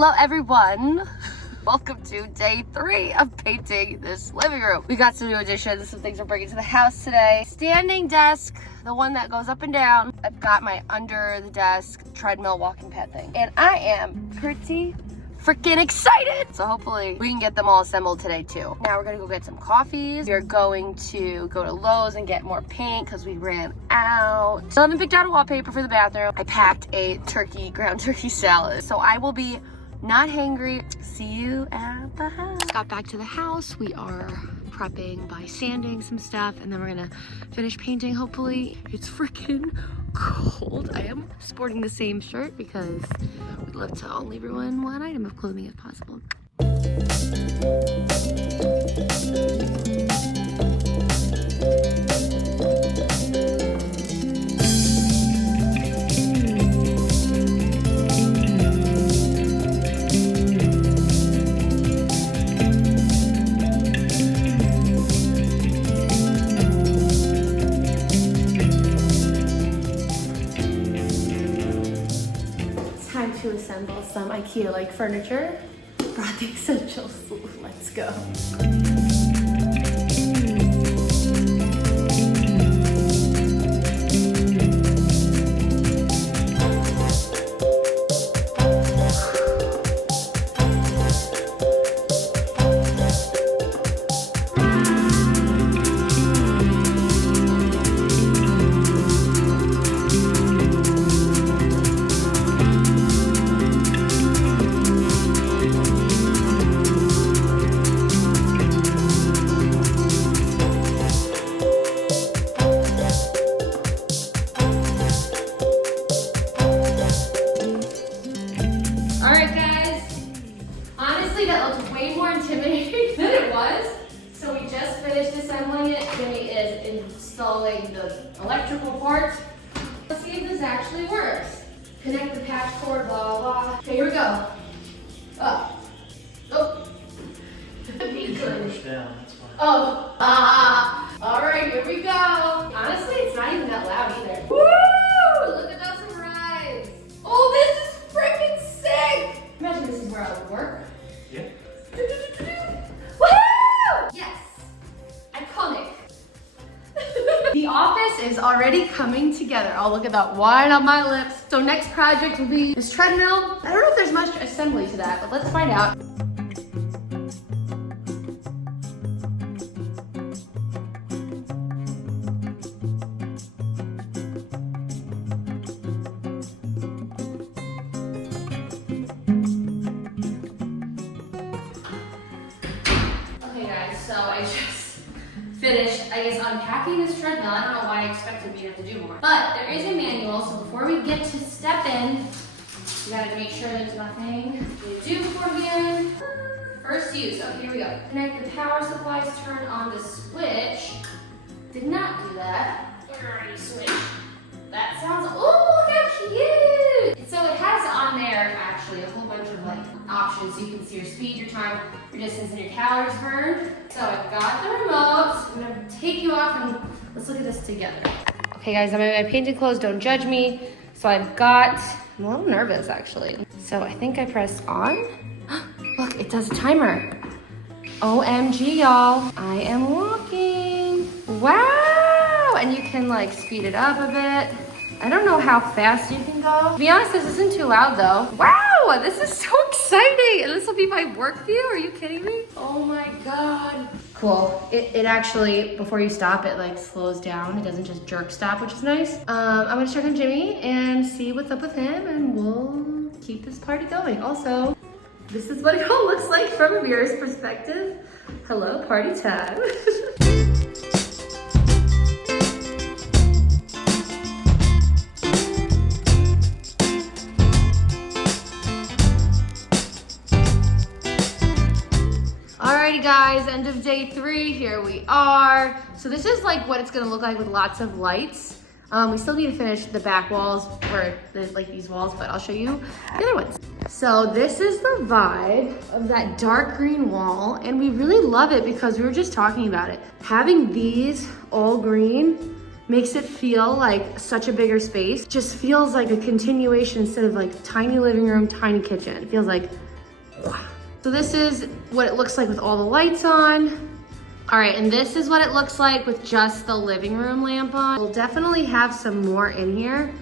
Hello everyone. Welcome to day 3 of painting this living room. We got some new additions, some things we're bringing to the house today. Standing desk, the one that goes up and down. I've got my under the desk treadmill walking pad thing. And I am pretty freaking excited. So hopefully we can get them all assembled today too. Now we're gonna go get some coffees. We're going to go to Lowe's and get more paint because we ran out. Still haven't picked out a wallpaper for the bathroom. I packed a ground turkey salad. So I will be not hangry. See you at the house. Got back to the house. We are prepping by sanding some stuff and then we're gonna finish painting hopefully. It's freaking cold. I am sporting the same shirt because we'd love to only ruin one item of clothing if possible. To assemble some IKEA-like furniture. Brought the essentials, let's go. That looked way more intimidating than it was. So we just finished assembling it. Jimmy is installing the electrical part. Let's see if this actually works. Connect the patch cord, blah, blah, blah. Okay, here we go. Up. Oh. Push down, that's fine. Oh. All right, here we go. Honestly, it's not even that loud either. Woo! Look at that surprise. Oh, this is freaking sick. Imagine this is where I would work. Yeah. Woohoo! Yes! Iconic. The office is already coming together. Oh, look at that wine on my lips. So next project will be this treadmill. I don't know if there's much assembly to that, but let's find out. So I just finished, I guess, unpacking this treadmill. I don't know why I expected me to have to do more. But there is a manual, so before we get to step in, you gotta make sure there's nothing to do beforehand. First use, okay, here we go. Connect the power supplies, turn on the switch. Did not do that. Where are you, switch? That sounds, oh, look how cute! So it has on there, actually, a whole bunch of like options. So you can see your speed, your time, your distance, and your calories burned. So I've got the remote. I'm gonna take you off and let's look at this together. Okay guys, I'm in my painted clothes, don't judge me. So I'm a little nervous actually. So I think I press on. Look, it does a timer. OMG y'all, I am walking. Wow, and you can like speed it up a bit. I don't know how fast you can go. To be honest, this isn't too loud though. Wow, this is so exciting. And this will be my work view, are you kidding me? Oh my God. Cool, it actually, before you stop, it like slows down. It doesn't just jerk stop, which is nice. I'm gonna check on Jimmy and see what's up with him and we'll keep this party going. Also, this is what it all looks like from a viewer's perspective. Hello, party time. Alrighty guys, end of day 3, here we are. So this is like what it's gonna look like with lots of lights. We still need to finish the back walls, or like these walls, but I'll show you the other ones. So this is the vibe of that dark green wall, and we really love it because we were just talking about it. Having these all green makes it feel like such a bigger space. Just feels like a continuation instead of like tiny living room, tiny kitchen. It feels like So this is what it looks like with all the lights on. All right, and this is what it looks like with just the living room lamp on. We'll definitely have some more in here,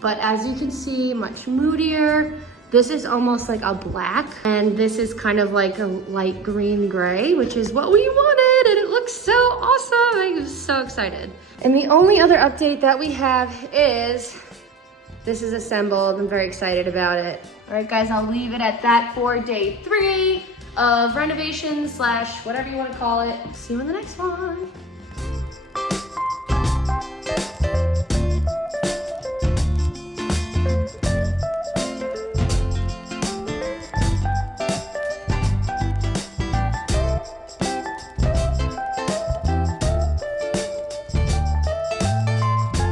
but as you can see, much moodier. This is almost like a black, and this is kind of like a light green gray, which is what we wanted, and it looks so awesome. I'm so excited. And the only other update that we have is this is assembled. I'm very excited about it. All right, guys, I'll leave it at that for day 3 of renovation / whatever you want to call it. See you in the next one.